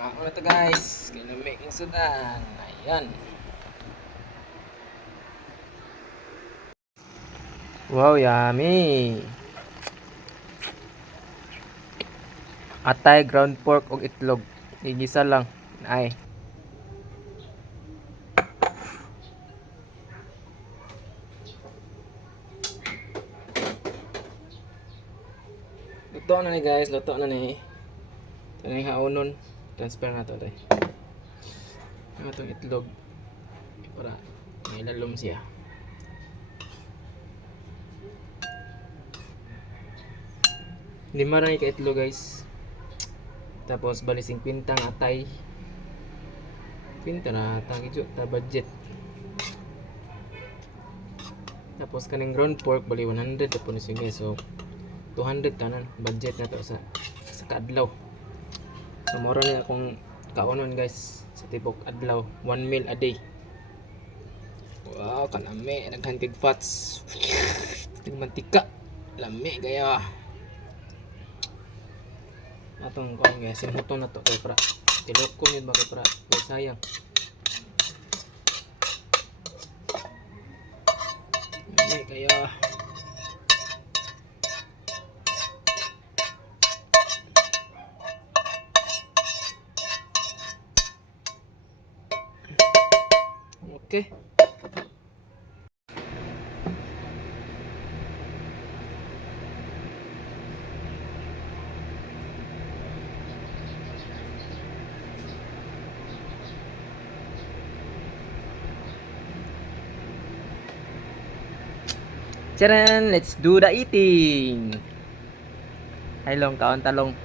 Ako na to guys. Kinamik yung sudan. Ayan. Wow, yummy. Atay, ground pork o itlog. Igisa lang. Ay. Luto na ni guys. Luto na ni. Ito na yung haunon. Transfer na to. Ano itong itlog. Para may lalom siya. Lima rin ka itlog guys. Tapos bali 50 ang atay. 50 na atay ta budget. Tapos kaning ground pork bali 100 tapos ni guys. So 200 tanan budget na to sa kaadlaw. So mura na akong kaunon guys sa tibok adlaw, 1 meal a day. Wow, kanami naghantig fats. Tig mantika. Lami gaya. Atong kuan guys, simuto na to kay pra. Tilok ko yun ba kay pra. Kay sayang. Lami kaya. Okay. Charan, let's do the eating. Hay long kaon talong.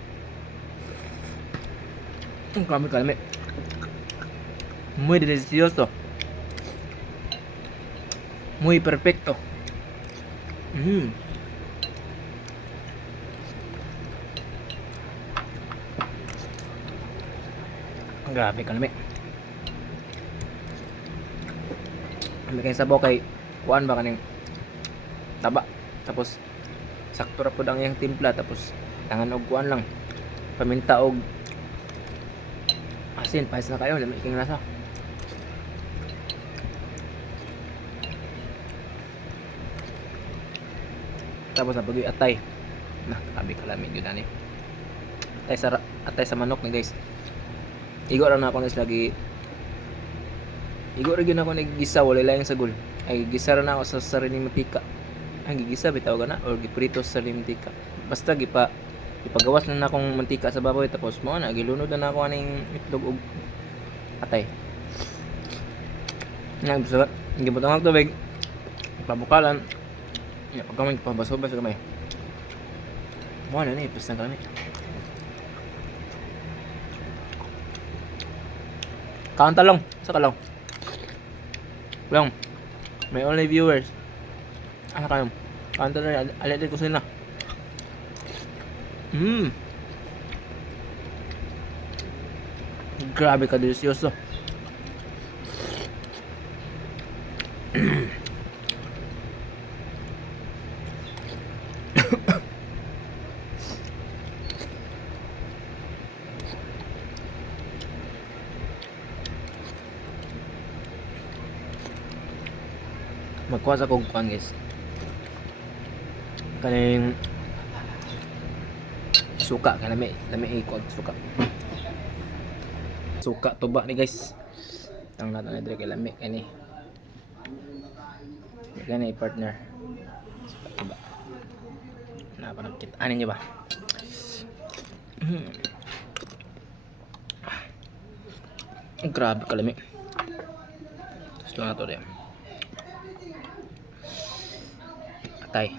Kami kami. Muy delicioso. Muy perfecto. Grabe kalami. Kami kay sabaw kay kuan ba kaning taba. Tapos sakto ra pud ang iyang timpla tapos tangan og kuan lang. Paminta og asin, pahis na kayo, dami king lasa. Tapos napagoy atay. Nah, grabe kalami gyud ani. Atay sa manok ni guys. Igo ra na ako guys lagi. Igo ra gyud ako naggisa wala lang sa gul. Ay gisa ra na ako sa sariling mantika. Ang gigisa bitaw gana or giprito sa sariling mantika. Basta ipagawas na akong mantika sa baboy tapos mo na gilunod na ako aning itlog og atay. Nang bisa gibutang og tubig. Pabukalan. Ya, pagkamay pabasubas kamay. Mo na ni pistang kami. Kaon talong, sa kalong. Long. May only viewers. Ano kayo? Kaon talong, alit ko sila. Grabe ka delicioso. Magkuha sa kong kuhan guys. Kaning suka ka lami ikot suka. Suka tuba ni guys. Tang nato na dire kay lami kani. Gani partner. Suka tuba. Na pa nakita anin niyo ba? Grabe kalami. Gusto na to rin. Atay.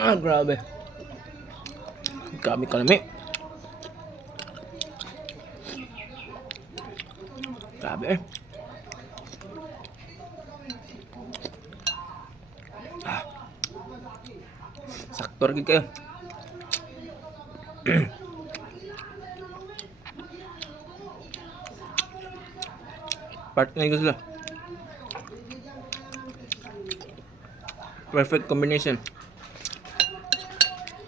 Grabe. Grabe kalami. Grabe eh. Sakto rin kayo. Partner ko sila. Perfect combination.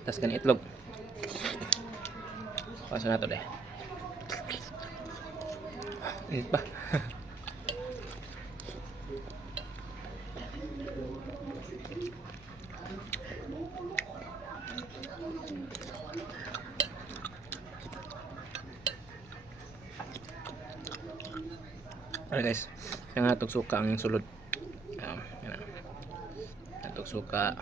Tas kan itlog. Pasa na to deh. Init pa. Alright guys, yung atog suka ang sulod. Yan na. Atog suka.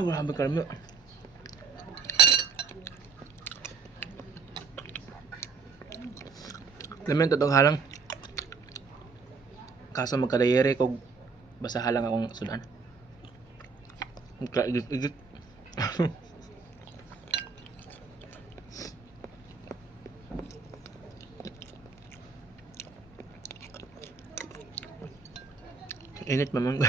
Wala ba karami. Lamin to halang. Kaso magkadayere kog basa halang akong sudan. Igit-igit. Init mamang.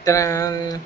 Tadang!